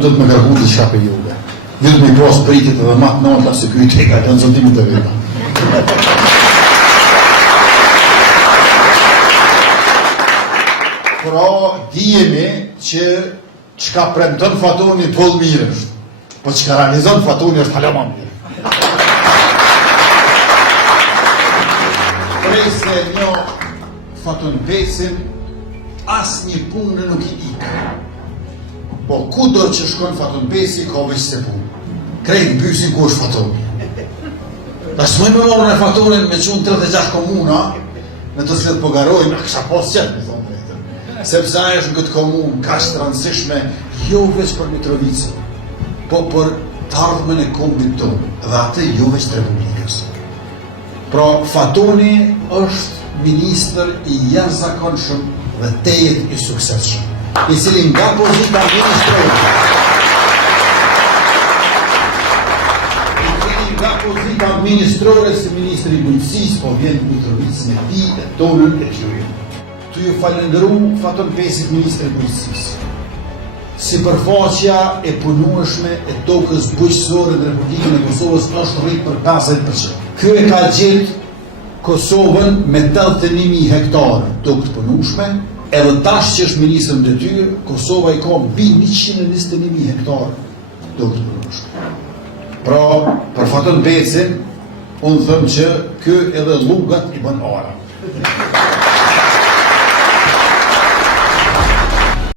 Do të më kërku të qka për juve. Ju të me pas pritit edhe matë nata se kuj teka të nëzëndimit të veta. Pra, dijemi që qka premton Fatoni të vollë mirë është, po qka realizon Fatoni është hala ma mirë. Prej se një Faton Besin, as një punë nuk i ikë. Po ku do që shkon Faton Besi, ka veç se punë. Krejt bysin ku është Fatoni. Da shmoj me morën e Fatonin me qunë 36 komuna, në të cilët pogarojnë, a kësha pas qëtë me thonë vetër. Sepse ajo është në këtë komunë, ka shtë rëndësishme, jo veç për Mitrovicën, po për të ardhmen e kombit tonë, dhe atë jo veç të Republikës. Pra, Fatoni është ministër i jashtëzakonshëm dhe tejet i suksesshëm, i cili nga pozita ministrore si ministri i bujqësisë, po vjen Mitrovicën e tij e tonën e tyre. Tu ju falenderu Faton Besit, ministri i bujqësisë. Si përfaqja e punueshme e tokës bujqësore në Republikën e Kosovës është rrit për 50%. Ky e ka gjetë Kosovën me 81.000 hektarë tokë të punueshme, edhe tash që është ministër në detyrë, Kosova i ka mbi 121.000 hektarë tokë të punueshme. Pra, për Faton Besin, unë thëmë që kë edhe lugat i bën ara.